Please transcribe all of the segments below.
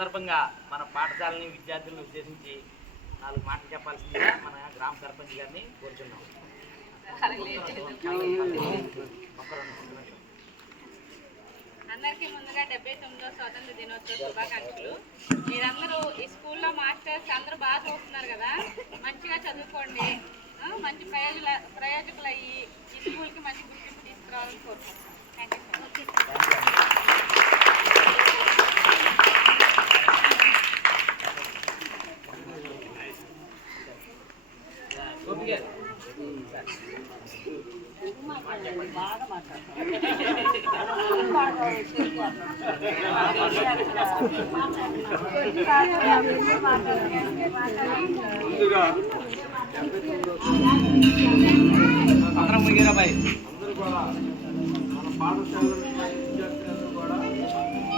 సందర్భంగా మన పాఠశాలని విద్యార్థులను ఉద్దేశించి 4 మాటలు చెప్పాల్సిందిగా మన గ్రామ సర్పంచ్ గారిని కోరుచున్నాం. అందరికీ ముందుగా 79వ స్వాతంత్ర దినోత్సవ శుభాకాంక్షలు. మీరందరూ ఈ స్కూల్లో మాస్టర్స్ అందరూ బాగా చూస్తున్నారు కదా, మంచిగా చదువుకోండి, మంచి ప్రయోజకులు అయ్యి ఈ స్కూల్కి మంచి గుర్తింపు తీసుకురావాలని కోరుకుంటున్నాను. థ్యాంక్ యూ సో అందరూ కూడా మన పాఠశాల విద్యార్థులందరూ కూడా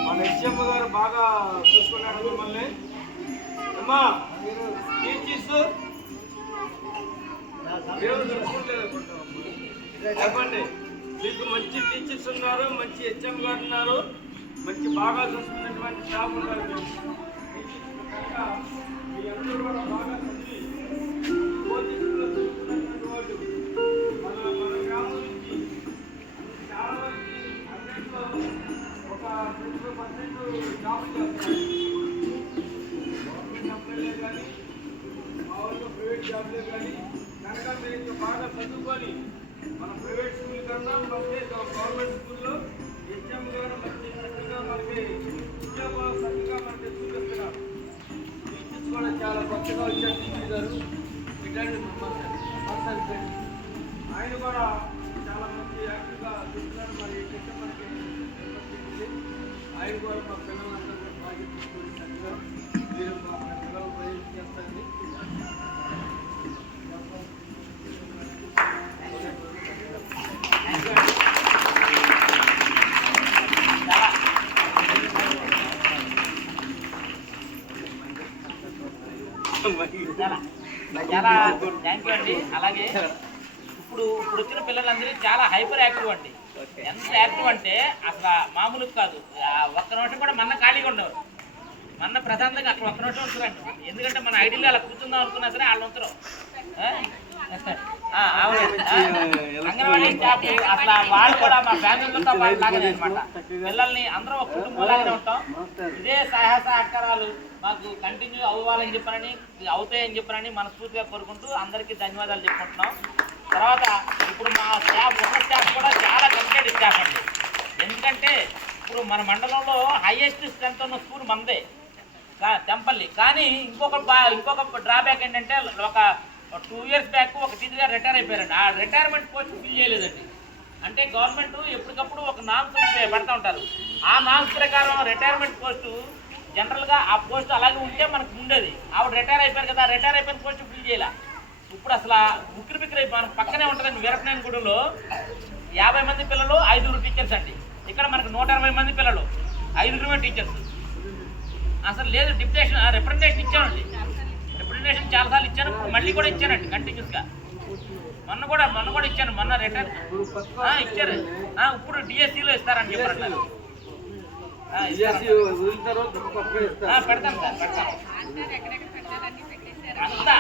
మన హెచ్ఎం గారు బాగా చూసుకున్నాడు మిమ్మల్ని. అమ్మా టీచర్స్ చెప్పండి, మీకు మంచి టీచర్స్ ఉన్నారు, మంచి హెచ్ఎం గారు ఉన్నారు, మంచి బాగా చూసుకున్నటువంటి స్టాఫ్ ఉన్నారు. మీ అందరూ కూడా బాగా చదివి పోలీసులో చూసుకున్నటువంటి వాళ్ళు మన గ్రామం నుంచి చాలా మంది అన్నింటిలో ఒక 20% జాబ్ చేస్తారు. గవర్నమెంట్ ఎంప్లాయీలే కానీ మామూలుగా ప్రైవేట్ జాబ్లే కానీ కనుక మీరు బాగా చదువుకొని మన ప్రైవేట్ స్కూల్ కన్నా మనకి గవర్నమెంట్ స్కూల్లో హెచ్ఎం గారు మంచి చక్కగా మనకి ఉద్యోగాలు చక్కగా మనకి చూపిస్తున్నారు. టీచర్స్ కూడా చాలా కొత్తగా వచ్చారు. టీచర్ గారు ఇట్లాంటి ఆయన కూడా చాలా మంచి యాక్టివ్గా చూస్తున్నారు. మరి ఏంటంటే మనకి ఆయన కూడా మా పిల్లలంతా కూడా బాగా చూసుకొని చక్కగా మీరు మా పిల్లలు ప్రయోజనం చేస్తారని చాలా థ్యాంక్ యూ అండి. అలాగే ఇప్పుడు వచ్చిన పిల్లలందరూ చాలా హైపర్ యాక్టివ్ అండి. ఎంత యాక్టివ్ అంటే అసలు మామూలు కాదు. ఒక్క నిమిషం కూడా మన ఖాళీగా ఉండవు. మన ప్రశాంతంగా అక్కడ ఒక్క నిమిషం ఉంటుందండి. ఎందుకంటే మన ఐడియాలో అలా కూర్చుందాం అనుకున్నా సరే వాళ్ళు ఉంటారు. అంగన్వాడీ స్టాఫ్ అసలు వాళ్ళు కూడా మా ఫ్యామిలీతో పాటు లాగానే అనమాట. పిల్లల్ని అందరూ ఒక కుటుంబంలాగానే ఉంటాం. ఇదే సహాయ సహకారాలు మాకు కంటిన్యూ అవ్వాలని చెప్పనని అవుతాయని చెప్పనని మనస్ఫూర్తిగా కోరుకుంటూ అందరికీ ధన్యవాదాలు చెప్పుకుంటున్నాం. తర్వాత ఇప్పుడు మా స్టాఫ్ ఉన్న స్టాఫ్ కూడా చాలా కమిటెడ్ స్టాఫ్ అండి. ఎందుకంటే ఇప్పుడు మన మండలంలో హైయెస్ట్ స్ట్రెంత్ ఉన్న స్కూల్ మనదే తెంపల్లి. కానీ ఇంకొక డ్రాబ్యాక్ ఏంటంటే ఒక 2 years బ్యాక్ ఒక టీచర్ గారు రిటైర్ అయిపోయారండి. ఆ రిటైర్మెంట్ పోస్ట్ ఫిల్ చేయలేదండి. అంటే గవర్నమెంట్ ఎప్పటికప్పుడు ఒక నామ్స్ పెడతా ఉంటారు. ఆ నామ్స్ ప్రకారం రిటైర్మెంట్ పోస్టు జనరల్గా ఆ పోస్ట్ అలాగే ఉంటే మనకు ఉండేది. ఆవిడ రిటైర్ అయిపోయారు కదా, రిటైర్ అయిపోయిన పోస్ట్ ఫిల్ చేయాల. ఇప్పుడు అసలు ఉక్కిరి బిక్కిరి మనకు పక్కనే ఉంటుందండి. వీరపనేని గూడెంలో 50 మంది పిల్లలు 5 టీచర్స్ అండి. ఇక్కడ మనకు 120 మంది పిల్లలు 5 టీచర్స్. అసలు లేదు రిప్రజెంటేషన్ ఇచ్చానండి. రిప్రజెంటేషన్ చాలాసార్లు ఇచ్చాను. మళ్ళీ కూడా ఇచ్చానండి కంటిన్యూస్గా. మొన్న కూడా ఇచ్చాను. మొన్న రిటైర్ ఇచ్చారు. ఇప్పుడు డిఎస్సిలో ఇస్తారని చెప్పారు. పెడతాం సార్, పెడతాం. అంతా